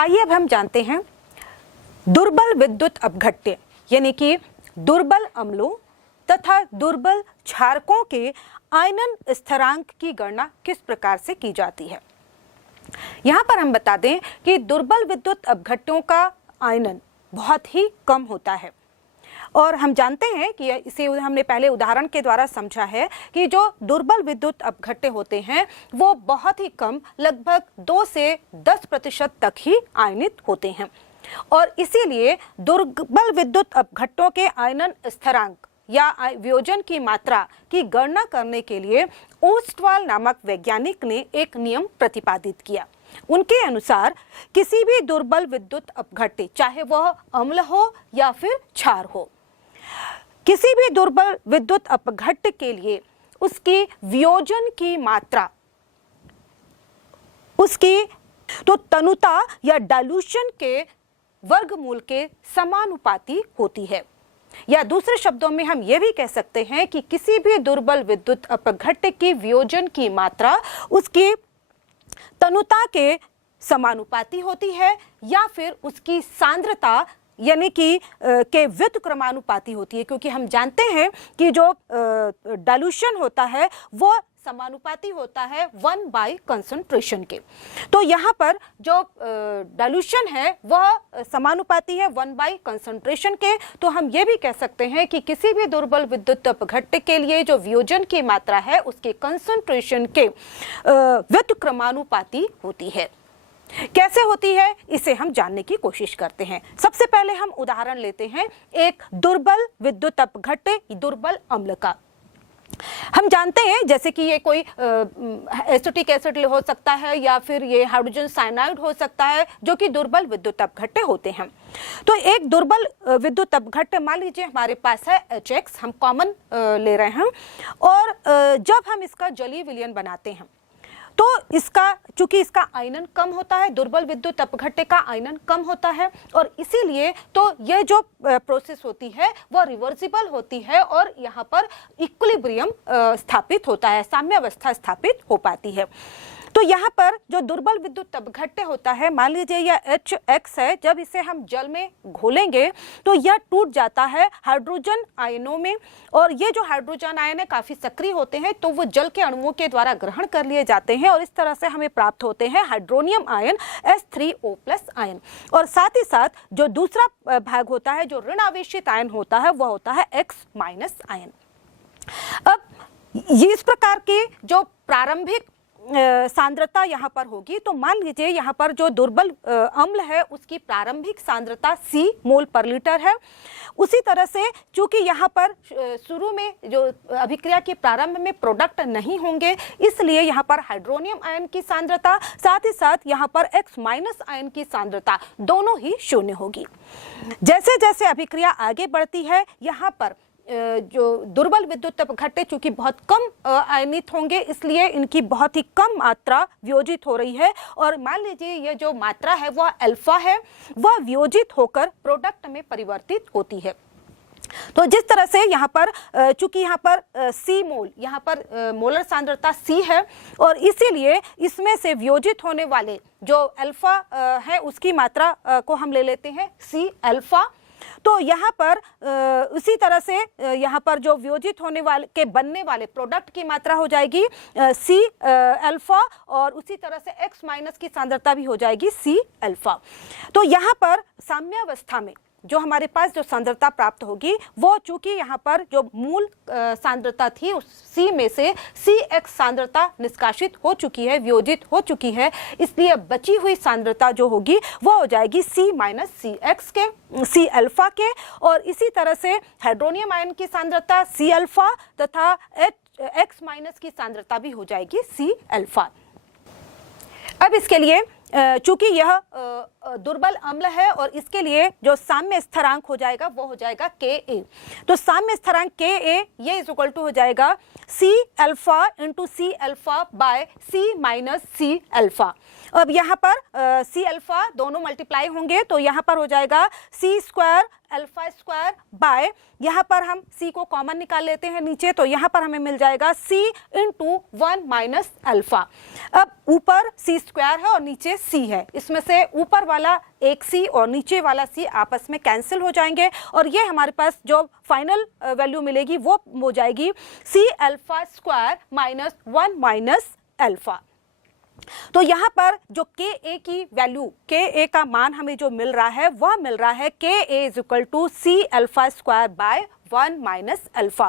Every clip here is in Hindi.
आइए अब हम जानते हैं दुर्बल विद्युत अपघट्य यानी कि दुर्बल अम्लों तथा दुर्बल क्षारकों के आयनन स्थिरांक की गणना किस प्रकार से की जाती है। यहाँ पर हम बता दें कि दुर्बल विद्युत अपघट्यों का आयनन बहुत ही कम होता है और हम जानते हैं कि इसे हमने पहले उदाहरण के द्वारा समझा है कि जो दुर्बल विद्युत अपघट्य होते हैं वो बहुत ही कम, लगभग 2 से 10% तक ही आयनित होते हैं और इसीलिए दुर्बल विद्युत अपघट्यों के आयनन स्थिरांक या वियोजन की मात्रा की गणना करने के लिए ओस्टवाल नामक वैज्ञानिक ने एक नियम प्रतिपादित किया। उनके अनुसार किसी भी दुर्बल विद्युत अपघट्य, चाहे वह अम्ल हो या फिर क्षार हो, किसी भी दुर्बल विद्युत अपघट्य के लिए उसकी वियोजन की मात्रा उसकी तो तनुता या डाइल्यूशन के वर्गमूल के समानुपाती होती है। या दूसरे शब्दों में हम यह भी कह सकते हैं कि किसी भी दुर्बल विद्युत अपघट्य की वियोजन की मात्रा उसकी तनुता के समानुपाती होती है या फिर उसकी सांद्रता यानी कि के व्युत्क्रमानुपाती होती है, क्योंकि हम जानते हैं कि जो डाइल्यूशन होता है वो समानुपाती होता है 1 कंसंट्रेशन के। तो यहाँ पर जो डाइल्यूशन है वह समानुपाती है 1 कंसंट्रेशन के। तो हम ये भी कह सकते हैं कि किसी भी दुर्बल विद्युत अपघट्य के लिए जो वियोजन की मात्रा है उसके कंसंट्रेशन के व्युत्क्रमानुपाती होती है। कैसे होती है इसे हम जानने की कोशिश करते हैं। सबसे पहले हम उदाहरण लेते हैं एक दुर्बल विद्युत अपघट्य दुर्बल अम्ल का। हम जानते हैं जैसे कि ये कोई एसिटिक एसिड हो सकता है या फिर ये हाइड्रोजन साइनाइड हो सकता है जो कि दुर्बल विद्युत अपघट्य होते हैं। तो एक दुर्बल विद्युत अपघट्य मान लीजिए हमारे पास है HX, हम कॉमन ले रहे हैं और जब हम इसका जलीय विलयन बनाते हैं तो इसका चूंकि इसका आयनन कम होता है, दुर्बल विद्युत अपघट्य का आयनन कम होता है और इसीलिए तो यह जो प्रोसेस होती है वह रिवर्सिबल होती है और यहाँ पर इक्विलिब्रियम स्थापित होता है, साम्यावस्था स्थापित हो पाती है। तो यहाँ पर जो दुर्बल विद्युत अपघट्य होता है, मान लीजिए यह HX है, जब इसे हम जल में घोलेंगे तो यह टूट जाता है हाइड्रोजन आयनों में और ये जो हाइड्रोजन आयन है काफी सक्रिय होते हैं तो वो जल के अणुओं के द्वारा ग्रहण कर लिए जाते हैं और इस तरह से हमें प्राप्त होते हैं हाइड्रोनियम आयन H3O+ आयन। और साथ ही साथ जो दूसरा भाग होता है जो ऋण आवेशित आयन होता है वह होता है X- आयन। अब ये इस प्रकार के जो प्रारंभिक सांद्रता यहाँ पर होगी तो मान लीजिए यहाँ पर जो दुर्बल अम्ल है उसकी प्रारंभिक सांद्रता C मोल पर लीटर है। उसी तरह से चूंकि यहाँ पर शुरू में जो अभिक्रिया के प्रारंभ में प्रोडक्ट नहीं होंगे इसलिए यहाँ पर हाइड्रोनियम आयन की सांद्रता साथ ही साथ यहाँ पर X- आयन की सांद्रता दोनों ही शून्य होगी। जैसे जैसे अभिक्रिया आगे बढ़ती है यहाँ पर जो दुर्बल विद्युत अपघट्य चूंकि बहुत कम आयनित होंगे इसलिए इनकी बहुत ही कम मात्रा वियोजित हो रही है और मान लीजिए ये जो मात्रा है वह अल्फा है, वह वियोजित होकर प्रोडक्ट में परिवर्तित होती है। तो जिस तरह से यहाँ पर चूंकि यहाँ पर C मोल, यहाँ पर मोलर सांद्रता C है और इसीलिए इसमें से वियोजित होने वाले जो अल्फा है उसकी मात्रा को हम ले लेते हैं C अल्फा। तो यहाँ पर उसी तरह से यहाँ पर जो वियोजित होने वाले के बनने वाले प्रोडक्ट की मात्रा हो जाएगी C अल्फा और उसी तरह से X- की सांद्रता भी हो जाएगी C अल्फा। तो यहाँ पर साम्यावस्था में जो हमारे पास जो सांद्रता प्राप्त होगी वो चूंकि यहाँ पर जो मूल सांद्रता थी उस C में से CX सांद्रता निष्कासित हो चुकी है, वियोजित हो चुकी है, इसलिए बची हुई सांद्रता जो होगी वो हो जाएगी C- CX के C अल्फा के और इसी तरह से हाइड्रोनियम आयन की सांद्रता C अल्फा तथा X- की सांद्रता भी हो जाएगी C अल्फा। अब इसके लिए चूंकि यह दुर्बल अम्ल है और इसके लिए जो साम्य स्थिरांक हो जाएगा वो हो जाएगा Ka। तो साम्य स्थिरांक Ka ये इक्वल टू हो जाएगा C alpha into C alpha by C- C alpha. अब यहाँ पर सी अल्फा दोनों मल्टीप्लाई होंगे तो यहाँ पर हो जाएगा सी स्क्वायर अल्फा स्क्वायर बाय, यहाँ पर हम c को कॉमन निकाल लेते हैं नीचे, तो यहाँ पर हमें मिल जाएगा c इंटू 1 माइनस अल्फा। अब ऊपर c स्क्वायर है और नीचे c है, इसमें से ऊपर वाला एक c और नीचे वाला c आपस में कैंसिल हो जाएंगे और ये हमारे पास जो फाइनल वैल्यू मिलेगी वो हो जाएगी c alpha square minus 1 minus alpha. तो यहाँ पर जो के ए की वैल्यू, के ए का मान हमें जो मिल रहा है वह मिल रहा है K A is equal to C alpha square by 1 minus alpha.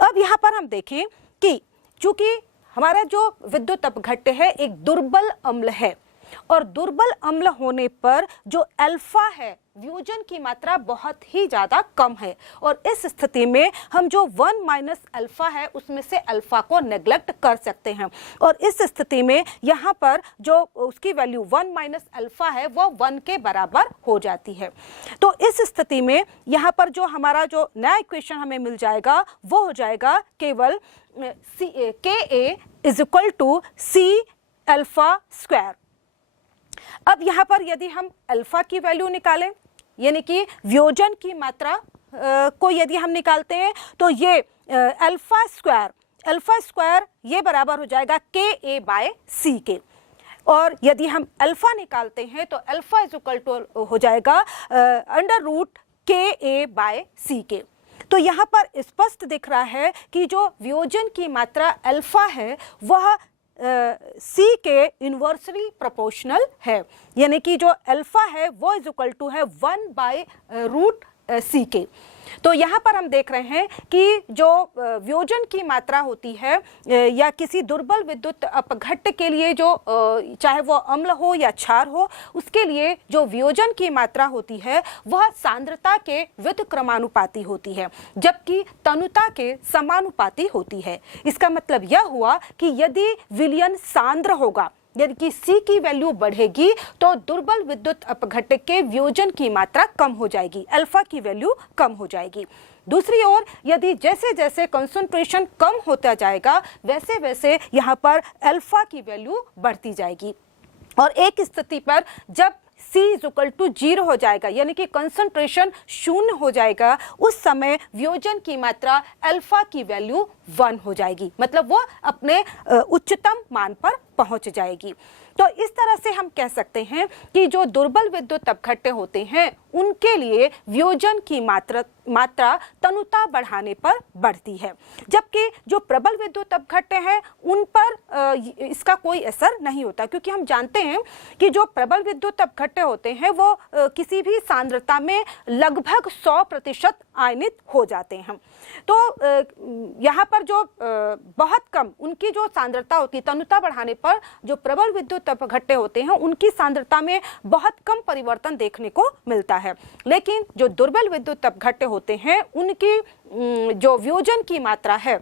अब यहाँ पर हम देखें कि चूंकि हमारा जो विद्युत अपघट्य है एक दुर्बल अम्ल है और दुर्बल अम्ल होने पर जो अल्फा है वियोजन की मात्रा बहुत ही ज्यादा कम है और इस स्थिति में हम जो 1 माइनस अल्फा है उसमें से अल्फा को नेग्लेक्ट कर सकते हैं और इस स्थिति में यहाँ पर जो उसकी वैल्यू 1 माइनस अल्फा है वो 1 के बराबर हो जाती है। तो इस स्थिति में यहाँ पर जो हमारा जो नया इक्वेशन हमें मिल जाएगा वो हो जाएगा केवल K A is equal to C alpha square. अब यहाँ पर यदि हम अल्फा की वैल्यू निकालें यानी कि वियोजन की मात्रा को यदि हम निकालते हैं तो ये अल्फा स्क्वायर ये बराबर हो जाएगा के ए बाय सी के, और यदि हम अल्फा निकालते हैं तो अल्फा इज इक्वल टू हो जाएगा अंडर रूट के ए बाय सी के। तो यहाँ पर स्पष्ट दिख रहा है कि जो वियोजन की मात्रा अल्फा है वह सी के इन्वर्सली प्रोपोर्शनल है, यानी कि जो अल्फा है वो इज इक्वल टू है 1 बाय रूट सी के। तो यहाँ पर हम देख रहे हैं कि जो वियोजन की मात्रा होती है या किसी दुर्बल विद्युत अपघट्य के लिए जो चाहे वो अम्ल हो या क्षार हो उसके लिए जो वियोजन की मात्रा होती है वह सांद्रता के व्युत्क्रमानुपाती होती है जबकि तनुता के समानुपाती होती है। इसका मतलब यह हुआ कि यदि विलयन सांद्र होगा यदि कि C की वैल्यू बढ़ेगी तो दुर्बल विद्युत अपघट्य के वियोजन की मात्रा कम हो जाएगी, अल्फा की वैल्यू कम हो जाएगी। दूसरी ओर यदि जैसे जैसे कंसंट्रेशन कम होता जाएगा वैसे वैसे यहाँ पर अल्फा की वैल्यू बढ़ती जाएगी और एक स्थिति पर जब C इज इक्वल टू 0 हो जाएगा यानी कि कंसंट्रेशन शून्य हो जाएगा उस समय वियोजन की मात्रा अल्फा की वैल्यू 1 हो जाएगी, मतलब वो अपने उच्चतम मान पर पहुंच जाएगी। तो इस तरह से हम कह सकते हैं कि जो दुर्बल विद्युत अपघट्य होते हैं उनके लिए वियोजन की मात्रा तनुता बढ़ाने पर बढ़ती है, जबकि जो प्रबल विद्युत अपघट्य है उन पर इसका कोई असर नहीं होता, क्योंकि हम जानते हैं कि जो प्रबल विद्युत अपघट्य होते हैं वो किसी भी सांद्रता में लगभग 100% आयनित हो जाते हैं। तो यहाँ पर जो बहुत कम उनकी जो सांद्रता होती है तनुता बढ़ाने पर जो प्रबल विद्युत अपघट्य होते हैं उनकी सांद्रता में बहुत कम परिवर्तन देखने को मिलता है, लेकिन जो दुर्बल विद्युत अपघट्य होते हैं उनकी जो वियोजन की मात्रा है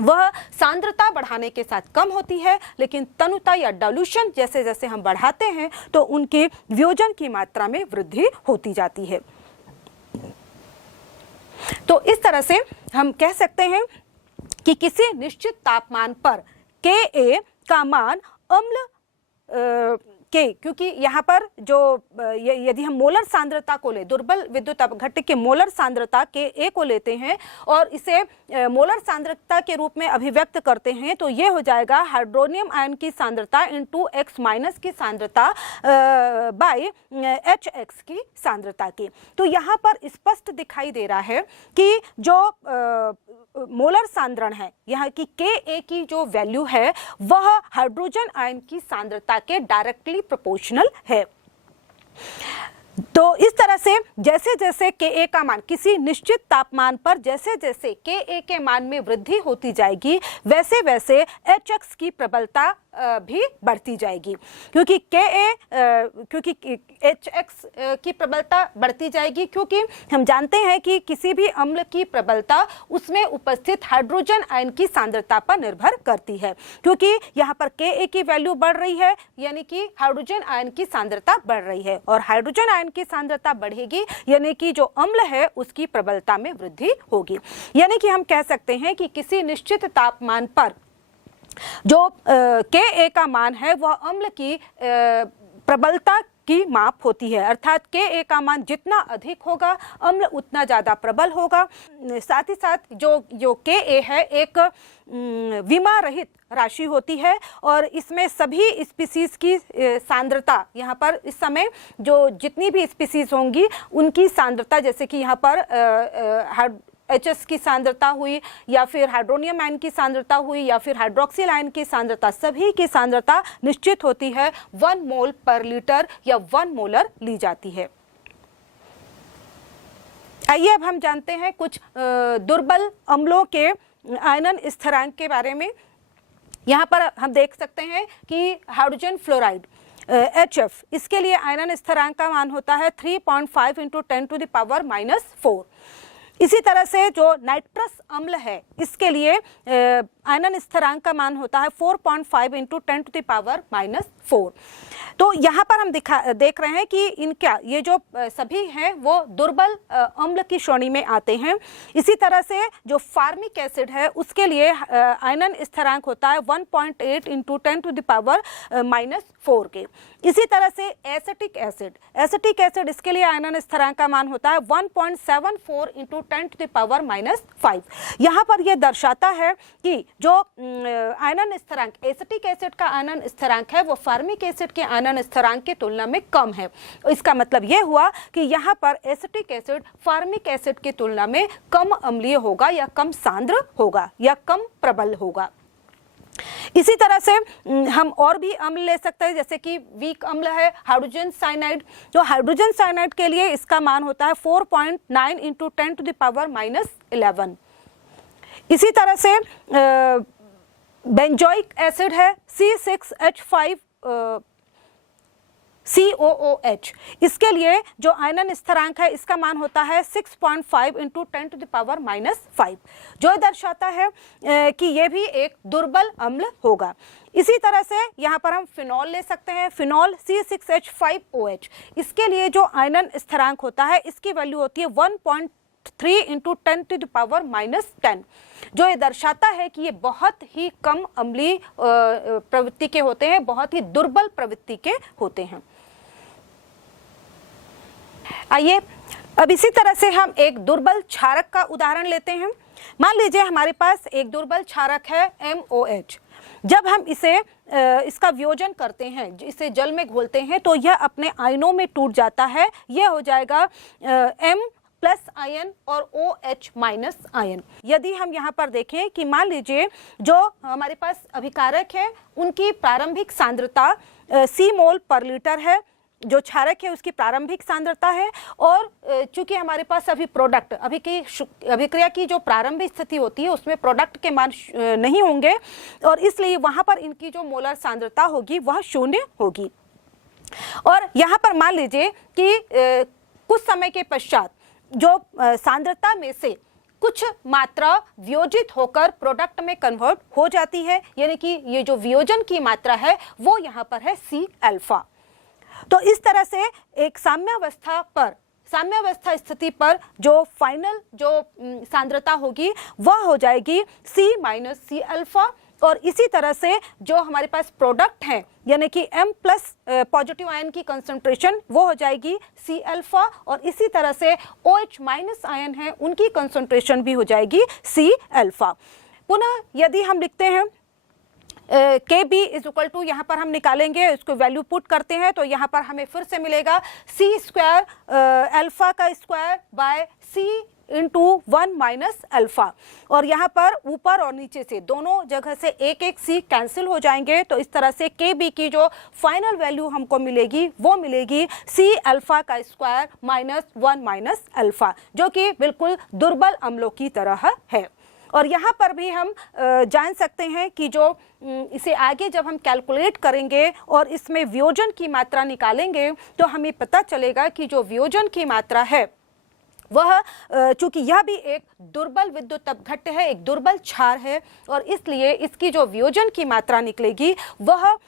वह सांद्रता बढ़ाने के साथ कम होती है, लेकिन तनुता या डाइल्यूशन जैसे जैसे हम बढ़ाते हैं तो उनकी वियोजन की मात्रा में वृद्धि होती जाती है। तो इस तरह से हम कह सकते हैं कि किसी निश्चित तापमान पर Ka का मान अम्ल के, क्योंकि यहाँ पर जो यदि हम मोलर सांद्रता को ले दुर्बल विद्युत अपघट्य के मोलर सांद्रता Ka को लेते हैं और इसे मोलर सांद्रता के रूप में अभिव्यक्त करते हैं तो ये हो जाएगा हाइड्रोनियम आयन की सांद्रता इंटू x माइनस की सांद्रता बाय Hx की सांद्रता की। तो यहाँ पर स्पष्ट दिखाई दे रहा है कि जो मोलर सांद्रण है यहाँ की Ka की जो वैल्यू है वह हाइड्रोजन आयन की सांद्रता के डायरेक्टली प्रोपोर्शनल है। तो इस तरह से जैसे जैसे Ka का मान किसी निश्चित तापमान पर जैसे जैसे Ka के मान में वृद्धि होती जाएगी वैसे वैसे Hx की प्रबलता भी बढ़ती जाएगी, क्योंकि Hx की प्रबलता बढ़ती जाएगी क्योंकि हम जानते हैं कि किसी भी अम्ल की प्रबलता उसमें उपस्थित हाइड्रोजन आयन की सांद्रता पर निर्भर करती है। क्योंकि यहाँ पर Ka की वैल्यू बढ़ रही है यानी कि हाइड्रोजन आयन की सांद्रता बढ़ रही है और हाइड्रोजन आयन की सांद्रता बढ़ेगी यानी कि जो अम्ल है उसकी प्रबलता में वृद्धि होगी। यानी कि हम कह सकते हैं कि किसी निश्चित तापमान पर जो Ka का मान है वह अम्ल की प्रबलता की माप होती है, अर्थात Ka का मान जितना अधिक होगा अम्ल उतना ज़्यादा प्रबल होगा। साथ ही साथ जो Ka है एक विमा रहित राशि होती है और इसमें सभी स्पीसीज की सांद्रता, यहाँ पर इस समय जो जितनी भी स्पीसीज होंगी उनकी सांद्रता, जैसे कि यहाँ पर HS की सांद्रता हुई या फिर हाइड्रोनियम आयन की सांद्रता हुई या फिर हाइड्रोक्सिल आयन की सांद्रता, सभी की सांद्रता निश्चित होती है 1 मोल पर लीटर या 1 मोलर ली जाती है। आइए अब हम जानते हैं कुछ दुर्बल अम्लों के आयनन स्थिरांक के बारे में। यहाँ पर हम देख सकते हैं कि हाइड्रोजन फ्लोराइड HF, इसके लिए आयनन स्थिरांक का मान होता है 3.5 × 10⁻⁻⁴। इसी तरह से जो नाइट्रस अम्ल है इसके लिए आयनन स्थिरांक का मान होता है 4.5 × 10⁻⁴। तो यहाँ पर हम देख रहे हैं कि इनका ये जो सभी हैं वो दुर्बल अम्ल की श्रेणी में आते हैं। इसी तरह से जो फार्मिक एसिड है उसके लिए आयनन स्थिरांक होता है 1.8 × 10⁻⁴ के। इसी तरह से एसिटिक एसिड इसके लिए आयनन स्थिरांक का मान होता है 1.74 × 10⁻⁵। यहाँ पर यह दर्शाता है कि जो आयनन स्थिरांक एसिटिक एसिड का आयनन स्थिरांक है वो फार्मिक एसिड के आयनन स्थिरांक की तुलना में कम है। इसका मतलब यह हुआ कि यहाँ पर एसिटिक एसिड फार्मिक एसिड की तुलना में कम अम्लीय होगा या कम सांद्र होगा या कम प्रबल होगा। इसी तरह से हम और भी अम्ल ले सकते हैं, जैसे कि वीक अम्ल है हाइड्रोजन साइनाइड। तो हाइड्रोजन साइनाइड के लिए इसका मान होता है 4.9 × 10⁻11। इसी तरह से बेंजोइक एसिड है C6H5COOH, इसके लिए जो आयनन स्थिरांक है इसका मान होता है 6.5 × 10⁻⁵, जो दर्शाता है कि यह भी एक दुर्बल अम्ल होगा। इसी तरह से यहाँ पर हम फिनॉल ले सकते हैं, फिनॉल C6H5OH, इसके लिए जो आयनन स्थिरांक होता है इसकी वैल्यू होती है 1.3 × 10⁻10, जो ये दर्शाता है कि ये बहुत ही कम अम्लीय प्रवृत्ति के होते हैं, बहुत ही दुर्बल प्रवृत्ति के होते हैं। आइए अब इसी तरह से हम एक दुर्बल क्षारक का उदाहरण लेते हैं। मान लीजिए हमारे पास एक दुर्बल क्षारक है MOH। जब हम इसका वियोजन करते हैं, इसे जल में घोलते हैं, तो यह अपने आयनों में टूट जाता है। यह हो जाएगा M+ आयन और OH- आयन। यदि हम यहाँ पर देखें कि मान लीजिए जो हमारे पास अभिकारक है उनकी प्रारंभिक सांद्रता C मोल पर लीटर है, जो क्षारक है उसकी प्रारंभिक सांद्रता है, और चूंकि हमारे पास अभी प्रोडक्ट अभिक्रिया की जो प्रारंभिक स्थिति होती है उसमें प्रोडक्ट के मान नहीं होंगे और इसलिए वहां पर इनकी जो मोलर सांद्रता होगी वह 0 होगी। और यहाँ पर मान लीजिए कि कुछ समय के पश्चात जो सांद्रता में से कुछ मात्रा वियोजित होकर प्रोडक्ट में कन्वर्ट हो जाती है, यानी कि ये जो वियोजन की मात्रा है वो यहाँ पर है C-अल्फा। तो इस तरह से एक साम्यावस्था स्थिति पर जो फाइनल जो सांद्रता होगी वह हो जाएगी C- C-अल्फा। और इसी तरह से जो हमारे पास प्रोडक्ट हैं यानी कि M+ पॉजिटिव आयन की कंसंट्रेशन वो हो जाएगी C-अल्फा, और इसी तरह से OH- आयन है उनकी कंसंट्रेशन भी हो जाएगी C-अल्फा। पुनः यदि हम लिखते हैं Kb = यहाँ पर हम निकालेंगे, इसको वैल्यू पुट करते हैं तो यहाँ पर हमें फिर से मिलेगा C² अल्फा का स्क्वायर बाय C × 1 - अल्फा, और यहाँ पर ऊपर और नीचे से दोनों जगह से एक C कैंसिल हो जाएंगे। तो इस तरह से Kb की जो फाइनल वैल्यू हमको मिलेगी वो मिलेगी C-अल्फा का स्क्वायर -1 - अल्फा, जो कि बिल्कुल दुर्बल अम्लों की तरह है। और यहाँ पर भी हम जान सकते हैं कि जो इसे आगे जब हम कैलकुलेट करेंगे और इसमें वियोजन की मात्रा निकालेंगे तो हमें पता चलेगा कि जो वियोजन की मात्रा है वह चूंकि यह भी एक दुर्बल विद्युत अपघट्य है, एक दुर्बल क्षार है, और इसलिए इसकी जो वियोजन की मात्रा निकलेगी वह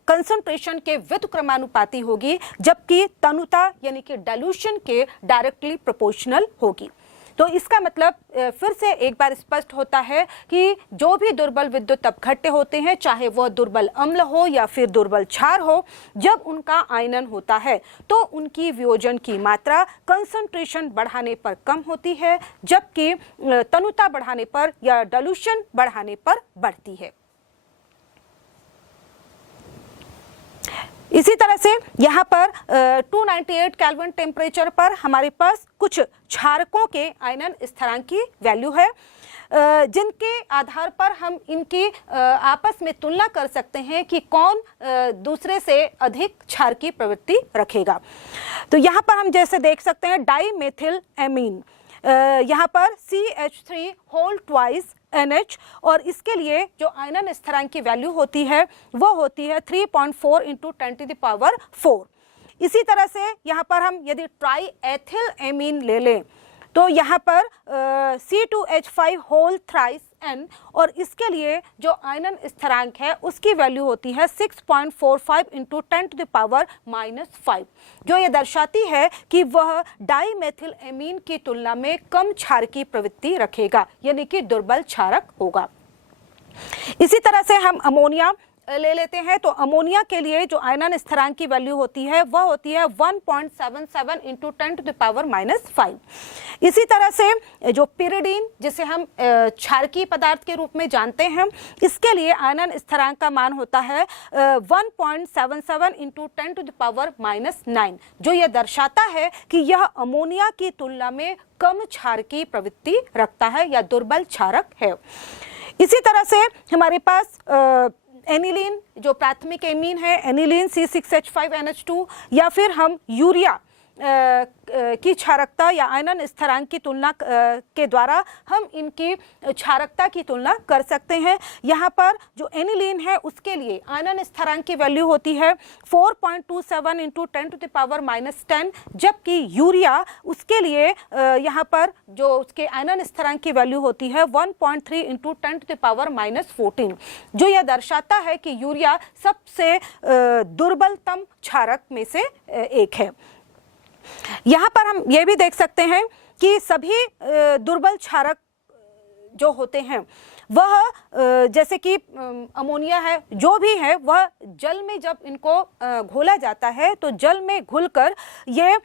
कंसंट्रेशन के व्युत्क्रमानुपाती होगी, जबकि तनुता यानी कि डाइल्यूशन के डायरेक्टली प्रोपोर्शनल होगी। तो इसका मतलब फिर से एक बार स्पष्ट होता है कि जो भी दुर्बल विद्युत अपघट्य होते हैं, चाहे वह दुर्बल अम्ल हो या फिर दुर्बल क्षार हो, जब उनका आयनन होता है तो उनकी वियोजन की मात्रा कंसंट्रेशन बढ़ाने पर कम होती है, जबकि तनुता बढ़ाने पर या डाइल्यूशन बढ़ाने पर बढ़ती है। इसी तरह से यहाँ पर 298 केल्विन टेम्परेचर पर हमारे पास कुछ क्षारकों के आयनन स्थिरांक की वैल्यू है, जिनके आधार पर हम इनकी आपस में तुलना कर सकते हैं कि कौन दूसरे से अधिक क्षार की प्रवृत्ति रखेगा। तो यहाँ पर हम जैसे देख सकते हैं डाईमेथिल एमीन, यहाँ पर CH3 होल ट्वाइस NH, और इसके लिए जो आयनन स्थिरांक की वैल्यू होती है वो होती है 3.4 × 10⁴। इसी तरह से यहाँ पर हम यदि ट्राई एथिल एमीन ले लें तो यहाँ पर C2H5 होल थ्राइस N, और इसके लिए जो आयनन स्थिरांक है उसकी वैल्यू होती है 6.45 × 10⁻⁵, जो ये दर्शाती है कि वह डाईमेथिल एमीन की तुलना में कम क्षार की प्रवृत्ति रखेगा, यानी कि दुर्बल क्षारक होगा। इसी तरह से हम अमोनिया ले लेते हैं, तो अमोनिया के लिए जो आयनन स्थिरांक की वैल्यू होती है वह होती है 1.77 × 10⁻⁵। इसी तरह से जो पिरिडीन, जिसे हम क्षारकीय पदार्थ के रूप में जानते हैं, इसके लिए आयनन स्थिरांक का मान होता है 1.77 × 10⁻⁹, जो यह दर्शाता है कि यह अमोनिया की तुलना में कम क्षार की प्रवृत्ति रखता है या दुर्बल क्षारक है। इसी तरह से हमारे पास एनिलीन, जो प्राथमिक एमीन है, एनिलीन C6H5NH2, या फिर हम यूरिया की क्षारकता या आयनन स्थिरांक की तुलना के द्वारा हम इनकी क्षारकता की तुलना कर सकते हैं। यहाँ पर जो एनिलीन है उसके लिए आयनन स्थिरांक की वैल्यू होती है 4.27 × 10⁻⁻10, जबकि यूरिया उसके लिए यहाँ पर जो उसके आयनन स्थिरांक की वैल्यू होती है 1.3 × 10⁻⁻14, जो यह दर्शाता है कि यूरिया सबसे दुर्बलतम क्षारक में से एक है। यहाँ पर हम ये भी देख सकते हैं कि सभी दुर्बल क्षारक जो होते हैं वह जैसे कि अमोनिया है, जो भी है वह जल में जब इनको घोला जाता है तो जल में घुलकर ये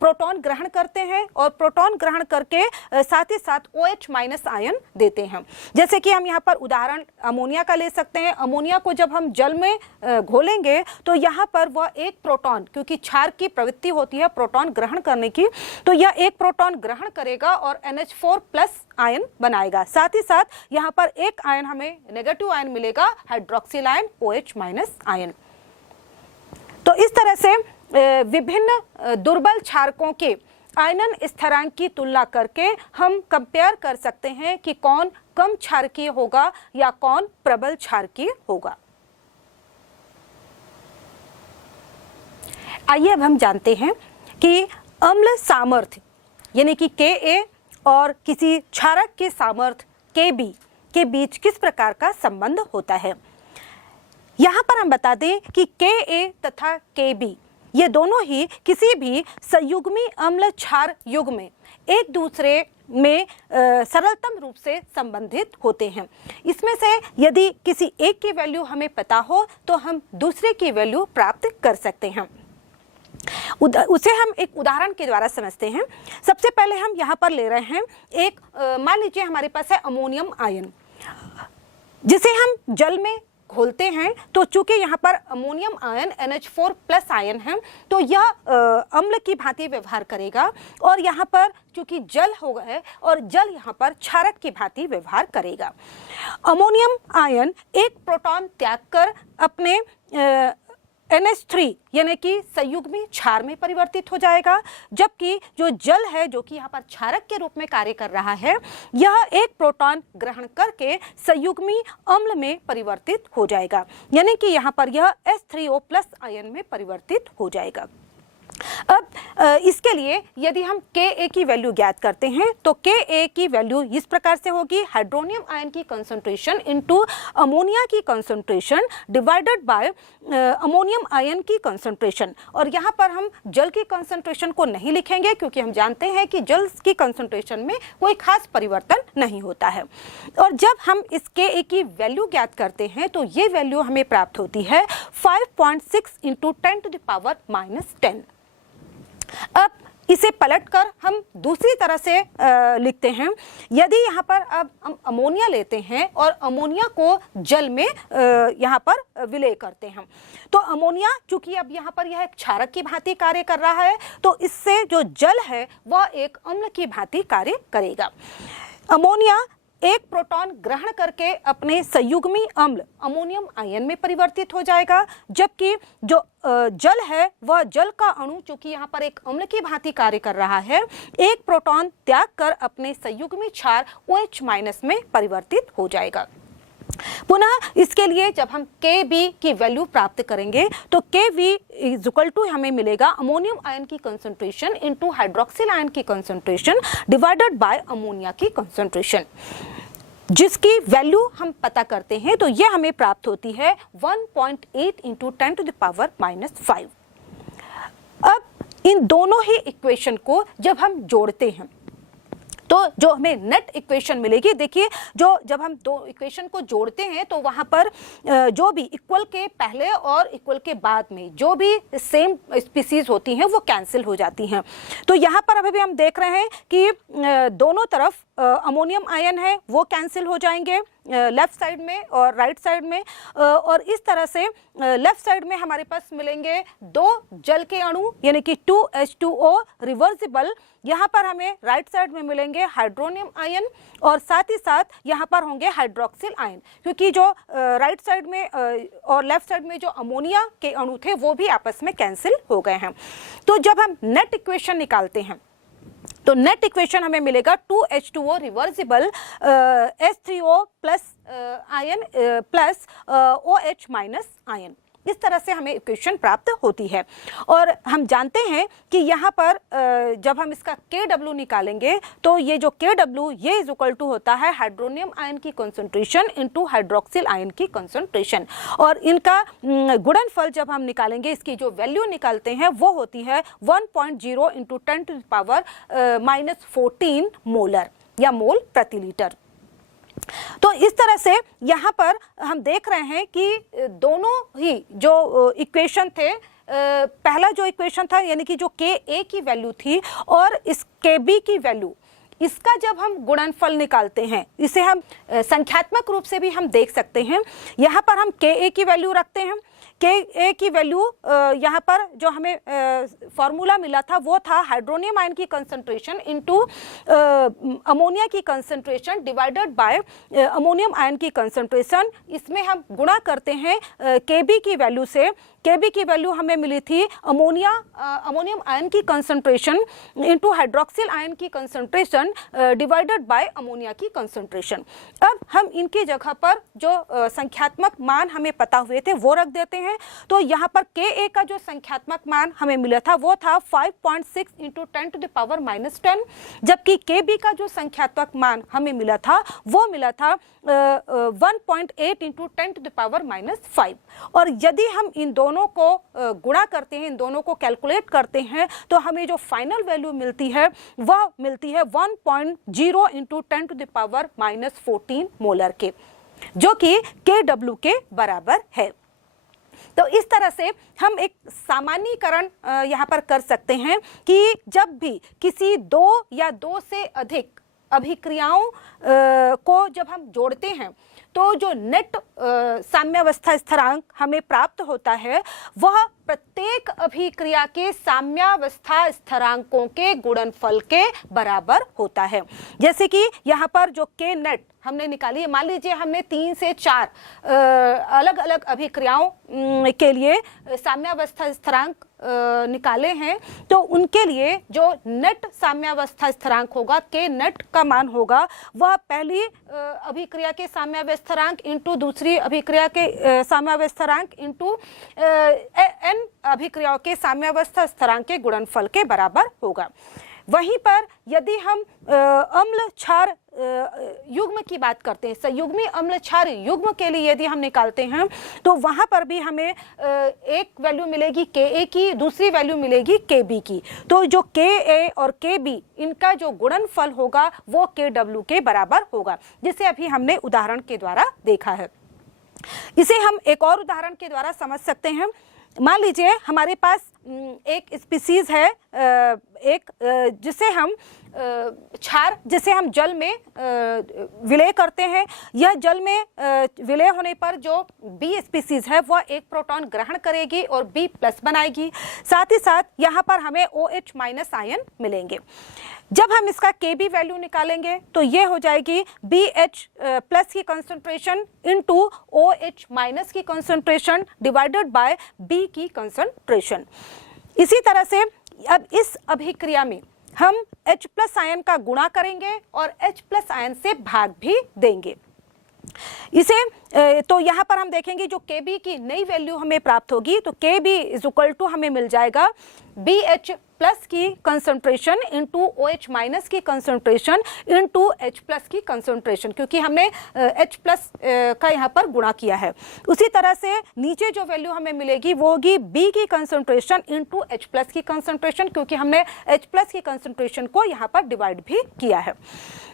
प्रोटॉन ग्रहण करते हैं, और प्रोटॉन ग्रहण करके साथ ही साथ OH- आयन देते हैं। जैसे कि हम यहाँ पर उदाहरण अमोनिया का ले सकते हैं। अमोनिया को जब हम जल में घोलेंगे तो यहाँ पर वह एक प्रोटॉन, क्योंकि क्षार की प्रवृत्ति होती है प्रोटॉन ग्रहण करने की, तो यह एक प्रोटॉन ग्रहण करेगा और NH4+ आयन बनाएगा। साथ ही साथ यहाँ पर एक आयन हमें नेगेटिव आयन मिलेगा, हाइड्रोक्सिल आयन, OH- आयन। तो इस तरह से विभिन्न दुर्बल क्षारकों के आयनन स्थिरांक की तुलना करके हम कंपेयर कर सकते हैं कि कौन कम क्षारकीय होगा या कौन प्रबल क्षारकीय होगा। आइए अब हम जानते हैं कि अम्ल सामर्थ्य यानी कि Ka और किसी क्षारक के सामर्थ्य Kb के बीच किस प्रकार का संबंध होता है। यहाँ पर हम बता दें कि Ka तथा Kb ये दोनों ही किसी भी संयुग्मी अम्ल क्षार युग्म में एक दूसरे में सरलतम रूप से संबंधित होते हैं। इसमें से यदि किसी एक की वैल्यू हमें पता हो तो हम दूसरे की वैल्यू प्राप्त कर सकते हैं। उसे हम एक उदाहरण के द्वारा समझते हैं। सबसे पहले हम यहाँ पर ले रहे हैं एक मान लीजिए हमारे पास है अमोनियम आयन, जिसे हम जल में घोलते हैं। तो चूंकि यहाँ पर अमोनियम आयन NH4+ आयन है तो यह अम्ल की भांति व्यवहार करेगा, और यहाँ पर चूंकि जल होगा है और जल यहाँ पर क्षारक की भांति व्यवहार करेगा। अमोनियम आयन एक प्रोटॉन त्याग कर अपने NH3 यानी कि संयुग्मी क्षार में परिवर्तित हो जाएगा, जबकि जो जल है जो कि यहाँ पर क्षारक के रूप में कार्य कर रहा है, यह एक प्रोटॉन ग्रहण करके संयुग्मी अम्ल में परिवर्तित हो जाएगा, यानी कि यहाँ पर यह H3O+ आयन में परिवर्तित हो जाएगा। अब इसके लिए यदि हम Ka की वैल्यू ज्ञात करते हैं तो Ka की वैल्यू इस प्रकार से होगी, हाइड्रोनियम आयन की कंसंट्रेशन इनटू अमोनिया की concentration divided by ammonium ion की कंसंट्रेशन। और यहाँ पर हम जल की कंसंट्रेशन को नहीं लिखेंगे क्योंकि हम जानते हैं कि जल की कंसंट्रेशन में कोई खास परिवर्तन नहीं होता है। और जब हम इस Ka की वैल्यू ज्ञात करते हैं तो ये वैल्यू हमें प्राप्त होती है 5.6 इंटू 10⁻⁻10। अब इसे पलटकर हम दूसरी तरह से लिखते हैं। यदि यहाँ पर अब हम अमोनिया लेते हैं और अमोनिया को जल में यहाँ पर विलय करते हैं तो अमोनिया चूंकि अब यहाँ पर यह एक क्षारक की भांति कार्य कर रहा है तो इससे जो जल है वह एक अम्ल की भांति कार्य करेगा। अमोनिया एक प्रोटॉन ग्रहण करके अपने संयुग्मी अम्ल अमोनियम आयन में परिवर्तित हो जाएगा, जबकि जो जल है वह जल का अणु चूंकि यहाँ पर एक अम्ल की भांति कार्य कर रहा है, एक प्रोटॉन त्याग कर अपने संयुग्मी क्षार OH- में परिवर्तित हो जाएगा। पुनः इसके लिए जब हम Kb की वैल्यू प्राप्त करेंगे तो Kv इज इक्वल टू हमें मिलेगा अमोनियम आयन की कंसंट्रेशन इनटू हाइड्रोक्सिल आयन की कंसंट्रेशन डिवाइडेड बाय अमोनिया की कंसंट्रेशन, जिसकी वैल्यू हम पता करते हैं तो ये हमें प्राप्त होती है 1.8 इंटू 10⁻⁻5। अब इन दोनों ही इक्वेशन को जब हम जोड़ते हैं तो जो हमें नेट इक्वेशन मिलेगी, देखिए जो जब हम दो इक्वेशन को जोड़ते हैं तो वहां पर जो भी इक्वल के पहले और इक्वल के बाद में जो भी सेम स्पीसीज होती हैं वो कैंसिल हो जाती हैं। तो यहाँ पर अभी भी हम देख रहे हैं कि दोनों तरफ अमोनियम आयन है वो कैंसिल हो जाएंगे लेफ्ट साइड में और राइट साइड में, और इस तरह से लेफ्ट साइड में हमारे पास मिलेंगे दो जल के अणु यानी कि 2H2O रिवर्सिबल, यहाँ पर हमें राइट साइड में मिलेंगे हाइड्रोनियम आयन और साथ ही साथ यहाँ पर होंगे हाइड्रोक्सिल आयन, क्योंकि जो राइट साइड में और लेफ्ट साइड में जो अमोनिया के अणु थे वो भी आपस में कैंसिल हो गए हैं। तो जब हम नेट इक्वेशन निकालते हैं तो नेट इक्वेशन हमें मिलेगा 2H2O reversible H3O plus ion plus OH- ion. इस तरह से हमें इक्वेशन प्राप्त होती है। और हम जानते हैं कि यहाँ पर जब हम इसका Kw निकालेंगे तो ये जो Kw ये इज इक्वल टू होता है हाइड्रोनियम आयन की कंसंट्रेशन इनटू हाइड्रोक्सिल आयन की कंसंट्रेशन, और इनका गुणनफल जब हम निकालेंगे इसकी जो वैल्यू निकालते हैं वो होती है 1.0 इंटू 10⁻⁻14 मोलर या मोल प्रति लीटर। तो इस तरह से यहाँ पर हम देख रहे हैं कि दोनों ही जो इक्वेशन थे, पहला जो इक्वेशन था यानी कि जो Ka की वैल्यू थी और इस Kb की वैल्यू, इसका जब हम गुणनफल निकालते हैं इसे हम संख्यात्मक रूप से भी हम देख सकते हैं। यहाँ पर हम Ka की वैल्यू रखते हैं, Ka की वैल्यू यहाँ पर जो हमें फॉर्मूला मिला था वो था हाइड्रोनियम आयन की कंसंट्रेशन इनटू अमोनिया की concentration divided by ammonium ion की कंसंट्रेशन। इसमें हम गुणा करते हैं Kb की वैल्यू से। Kb की वैल्यू हमें मिली थी अमोनियम आयन की कंसंट्रेशन इनटू हाइड्रोक्सिल आयन की कंसंट्रेशन डिवाइडेड बाय अमोनिया की कंसंट्रेशन। अब हम इनकी जगह पर जो संख्यात्मक मान हमें पता हुए थे वो रख देते हैं। तो यहाँ पर Ka का जो संख्यात्मक मान हमें मिला था वो था 5.6 इंटू 10⁻⁻10, जबकि Kb का जो संख्यात्मक मान हमें मिला था वो मिला था 1.8 इंटू 10⁻⁻5। और यदि हम इन दोनों को गुणा करते हैं, इन दोनों को कैलकुलेट करते हैं तो हमें जो फाइनल वैल्यू मिलती है वह मिलती है 1.0 इंटू 10⁻⁻14 मोलर के, जो कि Kw के बराबर है। तो इस तरह से हम एक सामान्यीकरण यहाँ पर कर सकते हैं कि जब भी किसी दो या दो से अधिक अभिक्रियाओं को जब हम जोड़ते हैं तो जो नेट साम्यावस्था स्थिरांक हमें प्राप्त होता है वह प्रत्येक अभिक्रिया के साम्यावस्था स्थिरांकों के गुणनफल के बराबर होता है। जैसे कि यहाँ पर जो K नेट हमने निकाली है, मान लीजिए हमने 3 से 4 अलग अलग अभिक्रियाओं के लिए साम्यावस्था स्थिरांक निकाले हैं, तो उनके लिए जो नेट साम्यावस्था स्थिरांक होगा K नेट का मान होगा वह पहली अभिक्रिया के साम्यावस्था स्थिरांक इंटू दूसरी अभिक्रिया के साम्यावस्था स्थिरांक इंटू n अभिक्रियाओं के साम्यावस्था स्थिरांक के गुणनफल के बराबर होगा। वहीं पर यदि हम अम्ल क्षार युग्म की बात करते हैं, संयुग्मी अम्ल क्षार युग्म के लिए यदि हम निकालते हैं तो वहां पर भी हमें एक वैल्यू मिलेगी Ka की, दूसरी वैल्यू मिलेगी Kb की। तो जो Ka और Kb इनका जो गुणनफल होगा वो Kw के बराबर होगा, जिसे अभी हमने उदाहरण के द्वारा देखा है। इसे हम एक और उदाहरण के द्वारा समझ सकते हैं। मान लीजिए हमारे पास एक स्पीसीज है, एक जिसे हम क्षार, जिसे हम जल में विलय करते हैं। यह जल में विलय होने पर जो बी स्पीसीज है वह एक प्रोटॉन ग्रहण करेगी और बी प्लस बनाएगी। साथ ही साथ यहाँ पर हमें OH माइनस आयन मिलेंगे। जब हम इसका Kb वैल्यू निकालेंगे तो ये हो जाएगी BH प्लस की कंसंट्रेशन इंटू OH माइनस की कंसंट्रेशन डिवाइडेड बाय B की कंसंट्रेशन। इसी तरह से अब इस अभिक्रिया में हम H प्लस आयन का गुणा करेंगे और H प्लस आयन से भाग भी देंगे। इसे तो यहाँ पर हम देखेंगे जो Kb की नई वैल्यू हमें प्राप्त होगी, तो Kb इज इक्वल टू हमें मिल जाएगा BH प्लस की कंसंट्रेशन इंटू OH माइनस की कंसंट्रेशन इंटू H प्लस की कंसंट्रेशन, क्योंकि हमने H प्लस का यहाँ पर गुणा किया है। उसी तरह से नीचे जो वैल्यू हमें मिलेगी वो होगी B की कंसंट्रेशन इंटू H प्लस की कंसंट्रेशन, क्योंकि हमने H प्लस की कंसंट्रेशन को यहाँ पर डिवाइड भी किया है।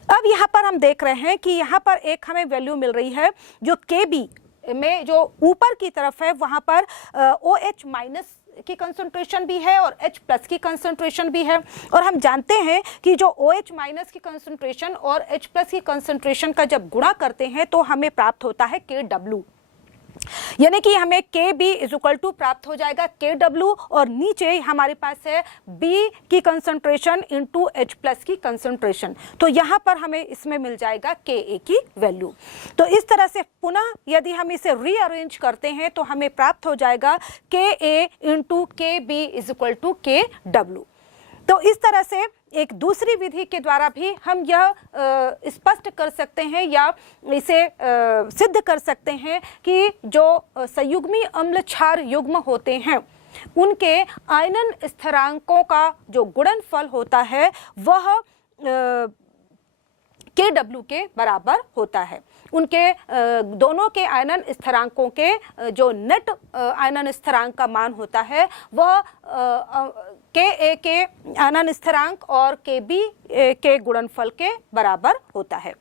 अब यहाँ पर हम देख रहे हैं कि यहाँ पर एक हमें वैल्यू मिल रही है जो Kb में जो ऊपर की तरफ है वहाँ पर OH माइनस की कंसंट्रेशन भी है और H प्लस की कंसंट्रेशन भी है। और हम जानते हैं कि जो OH माइनस की कंसंट्रेशन और H प्लस की कंसंट्रेशन का जब गुणा करते हैं तो हमें प्राप्त होता है Kw, यानी कि हमें Kb इज इक्वल टू प्राप्त हो जाएगा Kw और नीचे हमारे पास है B की कंसंट्रेशन इंटू H प्लस की कंसंट्रेशन। तो यहाँ पर हमें इसमें मिल जाएगा Ka की वैल्यू। तो इस तरह से पुनः यदि हम इसे रीअरेंज करते हैं तो हमें प्राप्त हो जाएगा Ka into Kb is equal to Kw। तो इस तरह से एक दूसरी विधि के द्वारा भी हम यह स्पष्ट कर सकते हैं या इसे सिद्ध कर सकते हैं कि जो संयुग्मी अम्ल क्षार युग्म होते हैं उनके आयनन स्थिरांकों का जो गुणनफल होता है वह Kw के बराबर होता है। उनके दोनों के आयनन स्थिरांकों के जो नेट आयनन स्थिरांक का मान होता है वह Ka के आयनन स्थिरांक और Kb के गुणनफल के बराबर होता है।